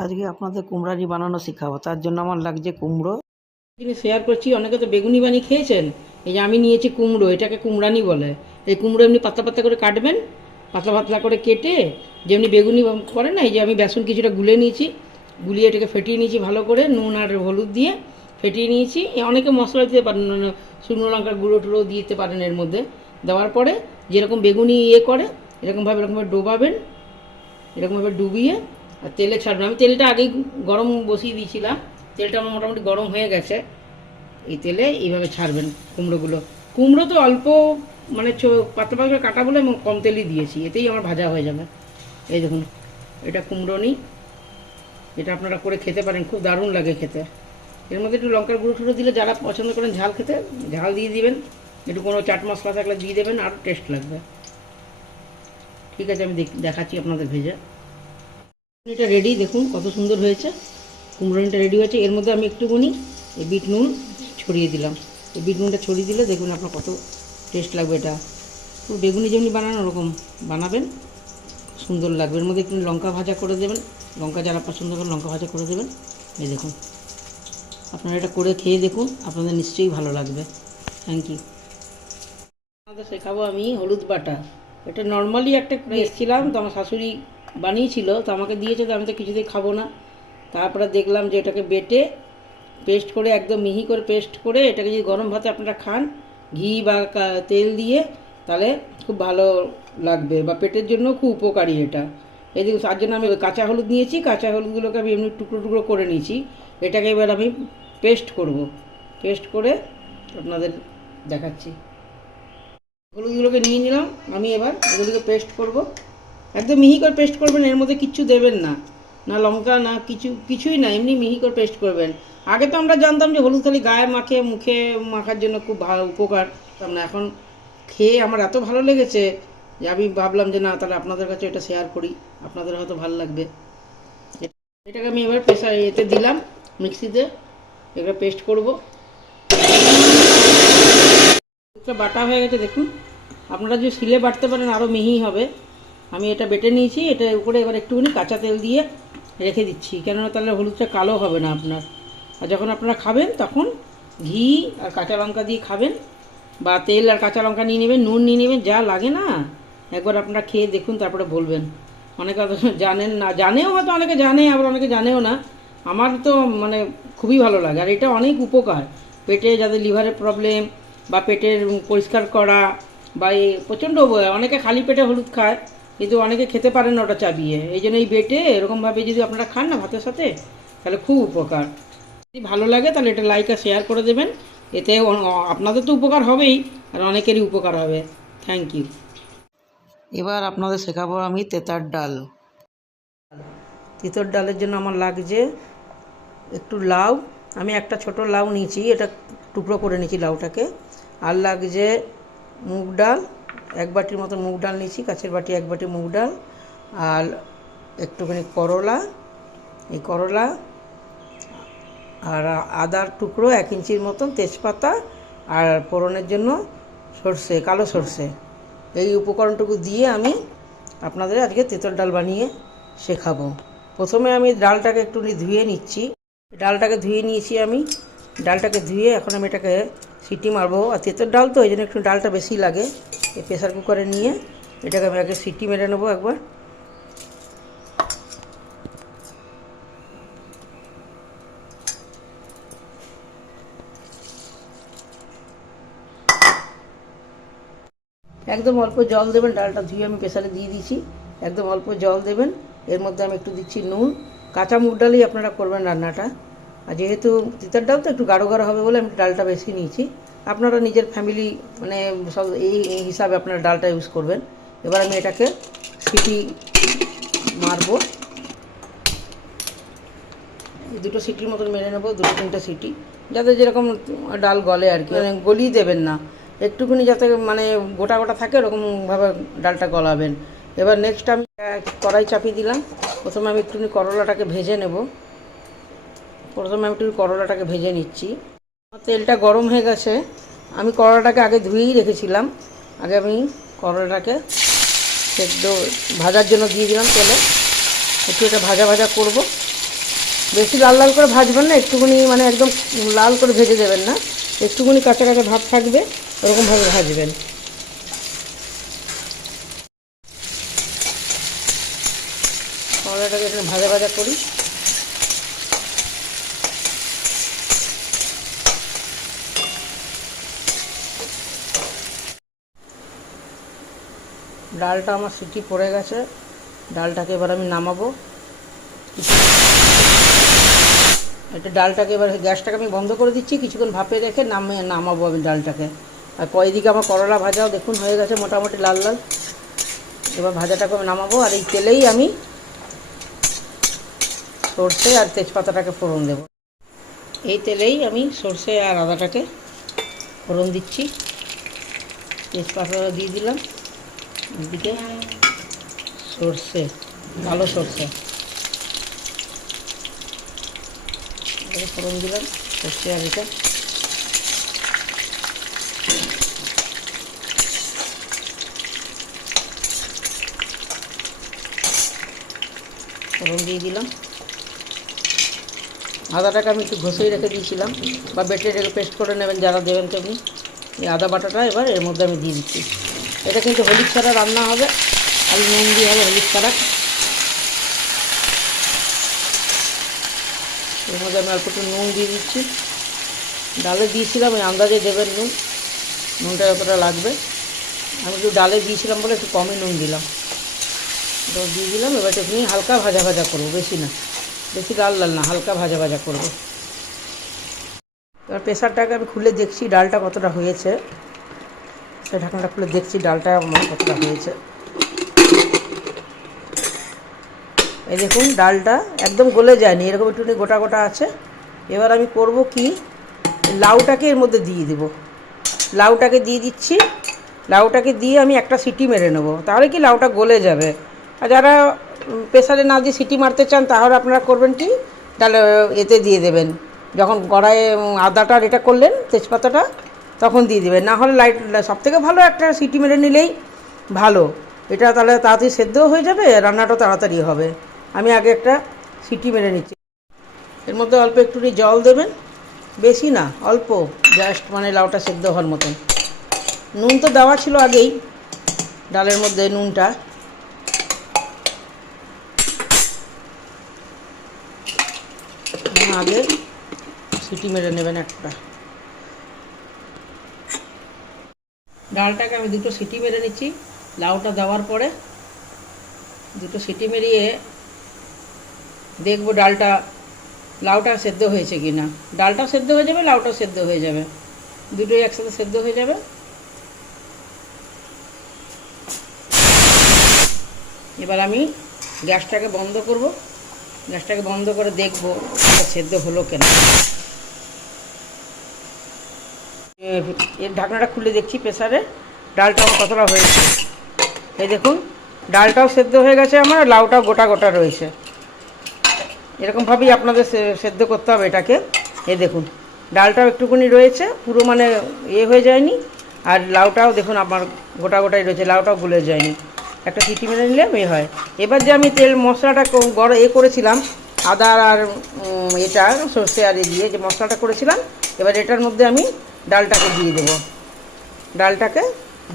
আজকে আপনাদের কুমড়ারি বানানো শেখাবো, তার জন্য আমার লাগছে কুমড়ো। জিনিস শেয়ার করছি, অনেকে তো বেগুনি বানিয়ে খেয়েছেন। এই যে আমি নিয়েছি কুমড়ো, এটাকে কুমড়ানি বলে। এই কুমড়ো এমনি পাতলা পাতলা করে কাটবেন, পাতলা পাতলা করে কেটে যেমনি বেগুনি করে না, এই যে আমি বেসন কিছুটা গুলে নিয়েছি, গুলিয়ে এটাকে ফেটিয়ে নিয়েছি ভালো করে, নুন আর হলুদ দিয়ে ফেটিয়ে নিয়েছি। অনেকে মশলা দিতে পারেন, শুকনো লঙ্কার গুঁড়ো টুড়ো দিতে পারেন এর মধ্যে। দেওয়ার পরে যেরকম বেগুনি করে এরকমভাবে ডোবাবেন, এরকমভাবে ডুবিয়ে আর তেলে ছাড়বেন। আমি তেলটা আগেই গরম বসিয়ে দিয়েছিলাম, তেলটা আমার মোটামুটি গরম হয়ে গেছে। এই তেলে এইভাবে ছাড়বেন কুমড়োগুলো। কুমড়ো তো অল্প মানে পাতলা পাতলা কাটা বলে এবং কম তেলই দিয়েছি, এতেই আমার ভাজা হয়ে যাবে। এই দেখুন, এটা কুমড়ো নিই, এটা আপনারা করে খেতে পারেন, খুব দারুণ লাগে খেতে। এর মধ্যে একটু লঙ্কার গুঁড়ো টুড়ো দিলে যারা পছন্দ করেন ঝাল খেতে, ঝাল দিয়ে দিবেন, একটু কোনো চাট মশলা থাকলে দিয়ে দেবেন, আরও টেস্ট লাগবে। ঠিক আছে, আমি দেখাচ্ছি আপনাদের ভেজে। এটা রেডি, দেখুন কত সুন্দর হয়েছে। কুমড়োটা রেডি হয়েছে। এর মধ্যে আমি একটুখানি এই বিট নুন ছড়িয়ে দিলাম। এই বিট নুনটা ছড়িয়ে দিলে দেখুন আপনার কত টেস্ট লাগবে। এটা পুরো বেগুনি যেমনি বানানো ওরকম বানাবেন, সুন্দর লাগবে। এর মধ্যে একটু লঙ্কা ভাজা করে দেবেন, লঙ্কা যারা পছন্দ করেন লঙ্কা ভাজা করে দেবেন। এই দেখুন, আপনারা এটা করে খেয়ে দেখুন, আপনাদের নিশ্চয়ই ভালো লাগবে। Thank you. আপনাদের শেখাবো আমি হলুদ বাটা। এটা নর্মালি একটা এসেছিলাম তো, আমার শাশুড়ি বানিয়েছিল, তো আমাকে দিয়েছে, তো আমি তো কিছুতেই খাবো না। তারপরে দেখলাম যে এটাকে বেটে পেস্ট করে, একদম মিহি করে পেস্ট করে, এটাকে যদি গরম ভাতে আপনারা খান ঘি বা তেল দিয়ে, তাহলে খুব ভালো লাগবে, বা পেটের জন্য খুব উপকারী এটা। এই দেখুন, তার জন্য আমি কাঁচা হলুদ নিয়েছি, কাঁচা হলুদগুলোকে আমি এমনি টুকরো টুকরো করে নিয়েছি। এটাকে এবার আমি পেস্ট করব, পেস্ট করে আপনাদের দেখাচ্ছি। হলুদগুলোকে নিয়ে নিলাম আমি, এবার এগুলোকে পেস্ট করব। একদম মিহি করে পেস্ট করবেন, এর মধ্যে কিচ্ছু দেবেন না, না লঙ্কা না কিছুই না, এমনি মিহি করে পেস্ট করবেন। আগে তো আমরা জানতাম যে হলুদ খালি গায়ে মাখে, মুখে মাখার জন্য খুব ভালো উপকার, না এখন খেয়ে আমার এত ভালো লেগেছে যে আমি ভাবলাম যে না, তাহলে আপনাদের কাছে এটা শেয়ার করি, আপনাদের হয়তো ভালো লাগবে। এটাকে আমি এবার প্রেসার এতে দিলাম, মিক্সিতে এবার পেস্ট করব। এটা বাটা হয়ে গেছে দেখুন। আপনারা যদি শিলে বাটতে পারেন আরও মিহি হবে। আমি এটা বেটে নিয়েছি, এটা উপরে এবার একটুখানি কাঁচা তেল দিয়ে রেখে দিচ্ছি, কেননা তাহলে হলুদটা কালো হবে না আপনার। আর যখন আপনারা খাবেন তখন ঘি আর কাঁচা লঙ্কা দিয়ে খাবেন, বা তেল আর কাঁচা লঙ্কা নিয়ে নেবেন, নুন নিয়ে নেবেন, যা লাগে না একবার আপনারা খেয়ে দেখুন, তারপরে বলবেন। অনেকে জানেন না, জানেও হয়তো, অনেকে জানে আবার অনেকে জানেও না। আমার তো মানে খুবই ভালো লাগে, আর এটা অনেক উপকার পেটে, যাদের লিভারের প্রবলেম বা পেটের পরিষ্কার করা, বা এই প্রচণ্ড, অনেকে খালি পেটে হলুদ খায়, কিন্তু অনেকে খেতে পারেন না ওটা চাবিয়ে। এই জন্য এই বেটে এরকমভাবে যদি আপনারা খান না ভাতের সাথে, তাহলে খুব উপকার। যদি ভালো লাগে তাহলে এটা লাইক আর শেয়ার করে দেবেন, এতে আপনাদের তো উপকার হবেই, আর অনেকেরই উপকার হবে। Thank you. এবার আপনাদের শেখাবো আমি তেঁতার ডাল। তেঁতোর ডালের জন্য আমার লাগছে একটু লাউ, আমি একটা ছোট লাউ নিয়েছি, এটা টুকরো করে নিয়েছি লাউটাকে। আর লাগছে মুগ ডাল, এক বাটির মতো মুগ ডাল নিয়েছি, কাছের বাটি এক বাটি মুগ ডাল। আর একটুখানি করলা, এই করলা, আর আদার টুকরো 1 ইঞ্চির মতন, তেজপাতা, আর ফোড়নের জন্য সর্ষে, কালো সর্ষে। এই উপকরণটুকু দিয়ে আমি আপনাদের আজকে তেঁতুল ডাল বানিয়ে শেখাবো। প্রথমে আমি ডালটাকে একটু ধুয়ে নিচ্ছি। ডালটাকে ধুয়ে নিয়েছি আমি, ডালটাকে ধুয়ে এখন আমি এটাকে সিটি মারবো। আর তেঁতুল ডাল তো এই জন্য একটু ডালটা বেশি লাগে। এই প্রেসার কুকারে নিয়ে এটাকে আমি আগে সিটি মেরে নেবো একবার। একদম অল্প জল দেবেন, ডালটা ধুয়ে আমি প্রেসারে দিয়ে দিয়েছি, একদম অল্প জল দেবেন। এর মধ্যে আমি একটু দিচ্ছি নুন, কাঁচা মুগ ডালেই আপনারা করবেন রান্নাটা। আর যেহেতু তিতার ডাল তো একটু গাঢ় গাঢ় হবে বলে আমি ডালটা বেশি নিয়েছি। আপনারা নিজের ফ্যামিলি মানে সব এই হিসাবে আপনারা ডালটা ইউজ করবেন। এবার আমি এটাকে সিটি মারবো, দুটো সিটির মতন মেরে নেবো, 2-3টে সিটি, যাতে যেরকম ডাল গলে আর কি, গলিয়ে দেবেন না, একটুখানি যাতে মানে গোটা গোটা থাকে এরকমভাবে ডালটা গলাবেন। এবার নেক্সট আমি কড়াই চাপিয়ে দিলাম। প্রথমে আমি একটুখানি করলাটাকে ভেজে নেব, করলাটাকে ভেজে নিচ্ছি। তেলটা গরম হয়ে গেছে, আমি করলাটাকে আগে ধুয়েই রেখেছিলাম। আগে আমি করলাটাকে একটু ভাজার জন্য দিয়ে দিলাম তেলে, একটু এটা ভাজা ভাজা করবো। বেশি লাল লাল করে ভাজবেন না, একটুখানি মানে একদম লাল করে ভেজে দেবেন না, একটুখানি কাঁচা কাঁচা ভাব থাকবে ওরকমভাবে ভাজবেন। করলাটাকে একটু ভাজা ভাজা করি। ডালটা আমার সিটি পড়ে গেছে, ডালটাকে এবার আমি নামাবো। এটা ডালটাকে এবার গ্যাসটাকে আমি বন্ধ করে দিচ্ছি, কিছুক্ষণ ভাপে রেখে নামাবো আমি ডালটাকে। আর কয়দিকে আমার করলা ভাজাও দেখুন হয়ে গেছে মোটামুটি লাল লাল। এবার ভাজাটাকে আমি নামাবো, আর এই তেলেই আমি সর্ষে আর তেজপাতাটাকে ফোড়ন দেব। এই তেলেই আমি সর্ষে আর আদাটাকে ফোড়ন দিচ্ছি। তেজপাতাটা দিয়ে দিলাম, এদিকে সর্ষে, কালো সর্ষে ফোড়ন দিলাম, সর্ষে আর এটা ফোড়ন দিয়ে দিলাম। আদাটাকে আমি একটু ঘষেই রেখে দিয়েছিলাম, বা বেটে রেখে পেস্ট করে নেবেন যারা দেবেন তেমনি। এই আদা বাটাটা এবার এর মধ্যে আমি দিয়ে দিচ্ছি। এটা কিন্তু হলুদ ছাড়া রান্না হবে, আর নুন দিয়ে হবে হলুদ ছাড়া। এর মধ্যে আমি অল্প একটু নুন দিয়ে দিচ্ছি। ডালে দিয়েছিলাম ওই আন্দাজে দেবেন নুন, নুনটা যতটা লাগবে। আমি একটু ডালে দিয়েছিলাম বলে একটু কমই নুন দিলাম, এটাও দিয়ে দিলাম। এবার একটু হালকা ভাজা ভাজা করবো, বেশি না, বেশি লাল লাল না, হালকা ভাজা ভাজা করবো। এবার প্রেসারটাকে আমি খুলে দেখছি ডালটা কতটা হয়েছে, সেই ঢাকনাটা খুলে দেখছি ডালটা আমার কতটা হয়েছে। এই দেখুন ডালটা একদম গলে যায়নি, এরকম একটু গোটা গোটা আছে। এবার আমি করব কি, লাউটাকে এর মধ্যে দিয়ে দেবো। লাউটাকে দিয়ে দিচ্ছি, লাউটাকে দিয়ে আমি একটা সিটি মেরে নেব, তাহলে কি লাউটা গলে যাবে। আর যারা প্রেসারে না দিয়ে সিটি মারতে চান তাহলে আপনারা করবেন কি, তাহলে এতে দিয়ে দেবেন, যখন কড়াইয়ে আদাটা এটা করলেন তেজপাতাটা তখন দিয়ে দেবেন। না হলে সবথেকে ভালো একটা সিটি মেরে নিলেই ভালো, এটা তাহলে তাড়াতাড়ি সেদ্ধও হয়ে যাবে, রান্নাটাও তাড়াতাড়ি হবে। আমি আগে একটা সিটি মেরে নিচ্ছি। এর মধ্যে অল্প একটু জল দেবেন, বেশি না, অল্প, জাস্ট মানে লাউটা সেদ্ধ হওয়ার মতন। নুন তো দেওয়া ছিল আগেই ডালের মধ্যে, নুনটা আগে সিটি মেরে নেবেন একটা। ডালটাকে আমি দুটো সিটি মেরে নিচ্ছি, লাউটা দেওয়ার পরে দুটো সিটি মেরিয়ে দেখবো লাউটা সেদ্ধ হয়েছে কি না। ডালটাও সেদ্ধ হয়ে যাবে, লাউটাও সেদ্ধ হয়ে যাবে, দুটোই একসাথে সেদ্ধ হয়ে যাবে। এবার আমি গ্যাসটাকে বন্ধ করব, গ্যাসটাকে বন্ধ করে দেখবো সেদ্ধ হলো কেন। এর ঢাকনাটা খুলে দেখছি প্রেসারে ডালটা আমার কতটা হয়েছে। এই দেখুন ডালটাও সেদ্ধ হয়ে গেছে আমার, লাউটাও গোটা গোটা রয়েছে। এরকমভাবেই আপনাদের সেদ্ধ করতে হবে এটাকে। এই দেখুন ডালটাও একটুখানি রয়েছে, পুরো মানে হয়ে যায়নি, আর লাউটাও দেখুন আমার গোটা গোটাই রয়েছে, লাউটাও গুলে যায়নি। একটা সিটি মেরে নিলে হয়। এবার যে আমি তেল মশলাটা করেছিলাম আদা আর এটা সর্ষে আর দিয়ে যে মশলাটা করেছিলাম, এবার এটার মধ্যে আমি ডালটাকে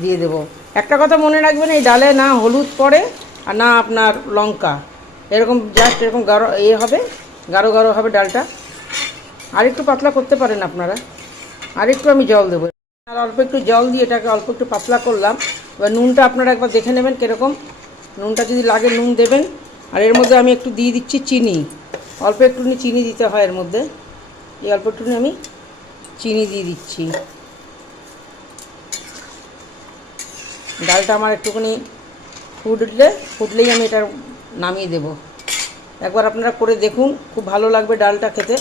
দিয়ে দেবো। একটা কথা মনে রাখবেন, এই ডালে না হলুদ পড়ে আর না আপনার লঙ্কা, এরকম জাস্ট এরকম হবে, গাঢ় গাঢ় হবে ডালটা। আরেকটু পাতলা করতে পারেন আপনারা, আরেকটু আমি জল দেবো, আর অল্প একটু জল দিয়ে এটাকে অল্প একটু পাতলা করলাম। এবার নুনটা আপনারা একবার দেখে নেবেন কীরকম, নুনটা যদি লাগে নুন দেবেন। আর এর মধ্যে আমি একটু দিয়ে দিচ্ছি চিনি, অল্প একটুখানি চিনি দিতে হয় এর মধ্যে, এই অল্প একটুখানি আমি চিনি দিয়ে দিচ্ছি। ডালটা আমার একটুখানি ফুটলেই আমি এটা নামিয়ে দেব। একবার আপনারা করে দেখুন, খুব ভালো লাগবে ডালটা খেতে,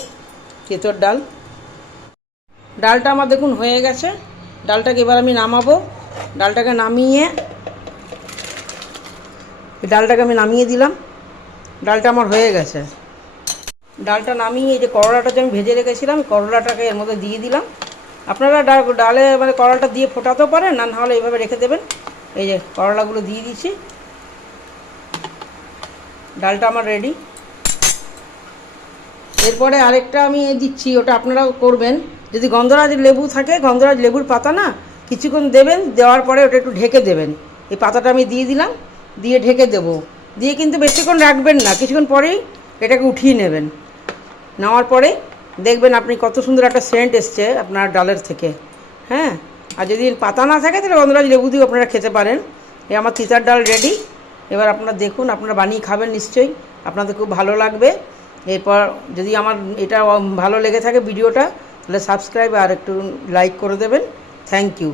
তেঁতুর ডালটা আমার দেখুন হয়ে গেছে। ডালটাকে এবার আমি নামাবো, ডালটাকে নামিয়ে দিলাম। ডালটা আমার হয়ে গেছে। ডালটা নামিয়ে এই যে করলাটা যে আমি ভেজে রেখেছিলাম, করলাটাকে এর মধ্যে দিয়ে দিলাম। আপনারা ডালে মানে করলাটা দিয়ে ফোটাতেও পারেন, না হলে এইভাবে রেখে দেবেন। এই যে করলাগুলো দিয়ে দিচ্ছি, ডালটা আমার রেডি। এরপরে আরেকটা আমি দিচ্ছি, ওটা আপনারাও করবেন। যদি গন্ধরাজ লেবু থাকে, গন্ধরাজ লেবুর পাতা না কিছুক্ষণ দেবেন, দেওয়ার পরে ওটা একটু ঢেকে দেবেন। এই পাতাটা আমি দিয়ে দিলাম, দিয়ে ঢেকে দেবো, দিয়ে কিন্তু বেশিক্ষণ রাখবেন না, কিছুক্ষণ পরেই এটাকে উঠিয়ে নেবেন। নেওয়ার পরে দেখবেন আপনি কত সুন্দর একটা সেন্ট এসছে আপনার ডালের থেকে। হ্যাঁ, আর যদি পাতা না থাকে তাহলে গন্ধরাজ লেবু দিয়েও আপনারা খেতে পারেন। এই আমার তিতার ডাল রেডি। এবার আপনারা দেখুন, আপনারা বানিয়ে খাবেন নিশ্চয়ই, আপনাদের খুব ভালো লাগবে। এরপর যদি আমার এটা ভালো লেগে থাকে ভিডিওটা, তাহলে সাবস্ক্রাইব আর একটু লাইক করে দেবেন। Thank you.